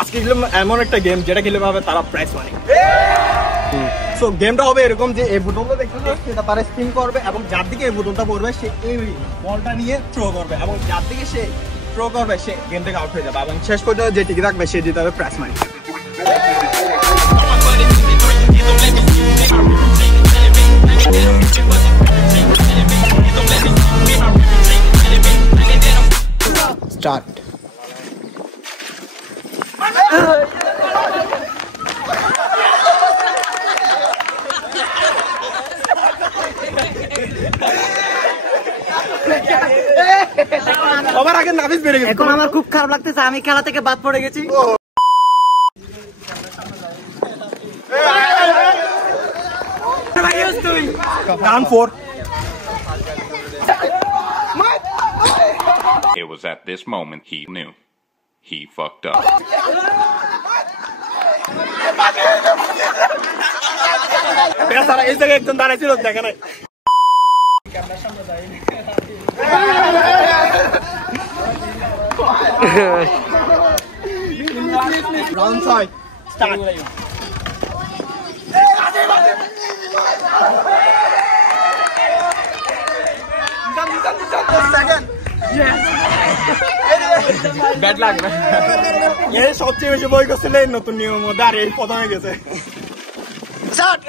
আজকে খেললাম এমন একটা গেম যেটা খেলে পাবে তারা প্রাইজ মানি। সো গেমটা হবে এরকম যে এই বুটনটা দেখতে সেটা তারা স্পিন করবে এবং যার দিকে এই বুটনটা পড়বে সে এই বলটা নিয়ে থ্রো করবে এবং যার দিকে সে থ্রো করবে সে গেম থেকে আউট হয়ে যাবে এবং শেষ পর্যন্ত যে টিকে থাকবে সে জিতে হবে প্রাইজ মানি। স্টার্ট। সবার আগে নাফিস বেড়ে গেছে। এখন আমার খুব খারাপ লাগতেছে, আমি খেলা থেকে বাদ পড়ে গেছি। Round 4. It was at this moment he knew. He fucked up. বেচারা এই জায়গায় একজন দাঁড়ায় ছিল দেখে নাই। Round 5. Start. Second. Yes. Bad luck. ये সবচেয়ে বেশি বই করছিল এই নতুন নিয়ম মধ্যে আর এই প্রথমে গেছে। Start.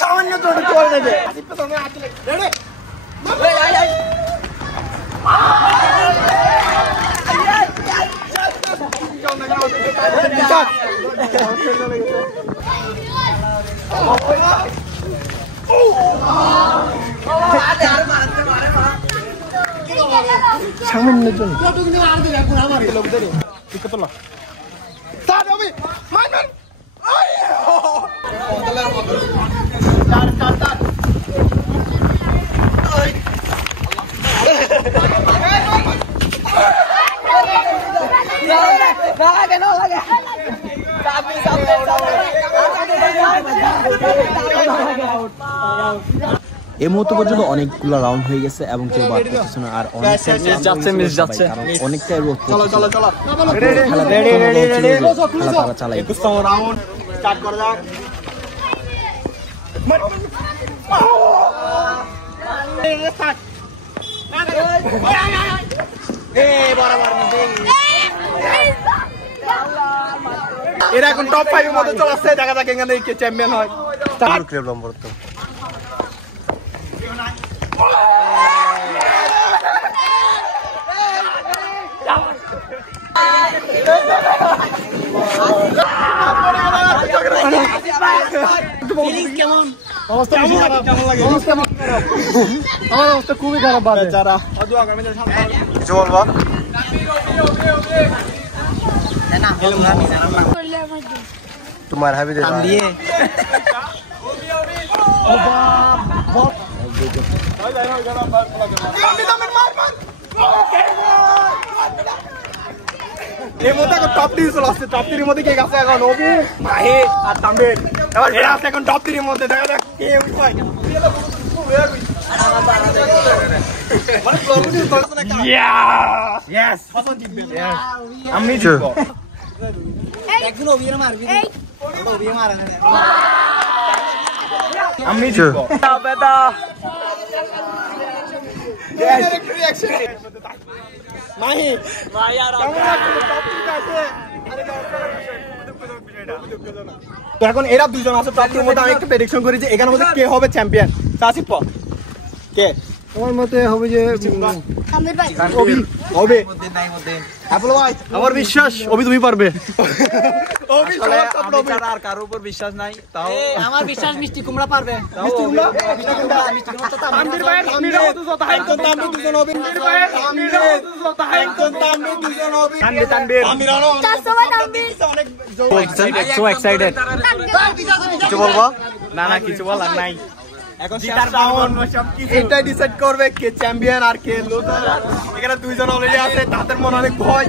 সামান্য জোরে করে দেবে। রেডি? সামান্য জন্য এই মুহূর্ত পর্যন্ত অনেকগুলো রাউন্ড হয়ে গেছে এবং কেউ বাদ পড়তেছে না। আর অনেকটাই রোদ খেলা চালাই। এরা এখন টপ 5 এর মধ্যে চলে দেখা যাক এখানে কে চ্যাম্পিয়ন হয়। আমার অবস্থা খুবই খারাপ। কিছু বলবো? তোমার হাবি দিয়ে এই মধ্যে এখন টপ 3 চলে আসছে। টপ 3 এর মধ্যে কে গেছে এখন? অবি, মাহি আর তামবেদ। এবার এরা আছে এখন টপ 3 এর মধ্যে। দেখা যাক কে উঠবে। ইয়েস, হাসান জিতবে। আমি জিতবো। একজন অবিরে মারবি। অবিরে মারা না। আমি জিতবো। বেটা মাহি তো এখন এরা দুজন আছে। টপের মধ্যে আমি একটা প্রেডিকশন করি যে এখানের মধ্যে কে হবে চ্যাম্পিয়ন। সাসিফ কে? তোমার মতে হবে যে আমার বিশ্বাস অভি তুমি পারবে। আর কারোর উপর বিশ্বাস নাই, তাও আমার বিশ্বাস মিষ্টি কুমড়া পারবে। কিছু বলবো না? না কিছু বলার নাই। এখন এটাই ডিসাইড করবে কে চ্যাম্পিয়ন আর কে লুজার। এখানে দুইজন অলরেডি আছে, তাদের মনে অনেক ভয়।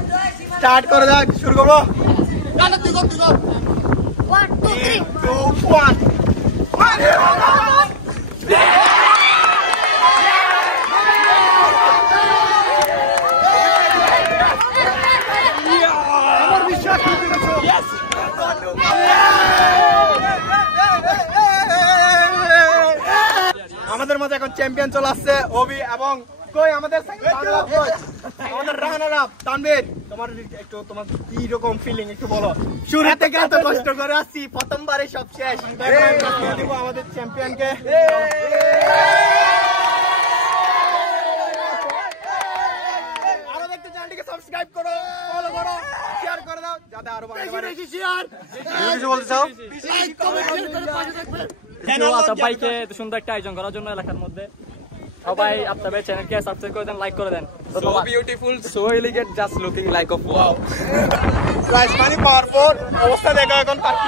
স্টার্ট করে যাক, শুরু করবো। 1 2 3 2 1 1 মাঝে এখন চ্যাম্পিয়ন চলে আসছে অভি এবং কই আমাদের আমাদের রানার আপ তানভীর, তোমার একটু তোমার কি রকম ফিলিং একটু বলো। শুরু থেকে এত কষ্ট করে আসছি, প্রথমবারে সব শেষ, দিব আমাদের চ্যাম্পিয়নকে। আরো দেখতে চ্যানেলটিকে সাবস্ক্রাইব করো, ফলো করো, শেয়ার করে দাও যাতে আরো বেশি শেয়ার। কিছু বলতে চাও? লাইক কমেন্ট শেয়ার করে পাশে থাকবেন। সবাইকে এত সুন্দর একটা আয়োজন করার জন্য এলাকার মধ্যে সবাই আপনাদের চ্যানেলকে সাবস্ক্রাইব করে দেন, লাইক করে দেন। So beautiful, so elegant, just looking like a wow. Guys, মানে পাওয়ার পর অবস্থা দেখো এখন পার্টি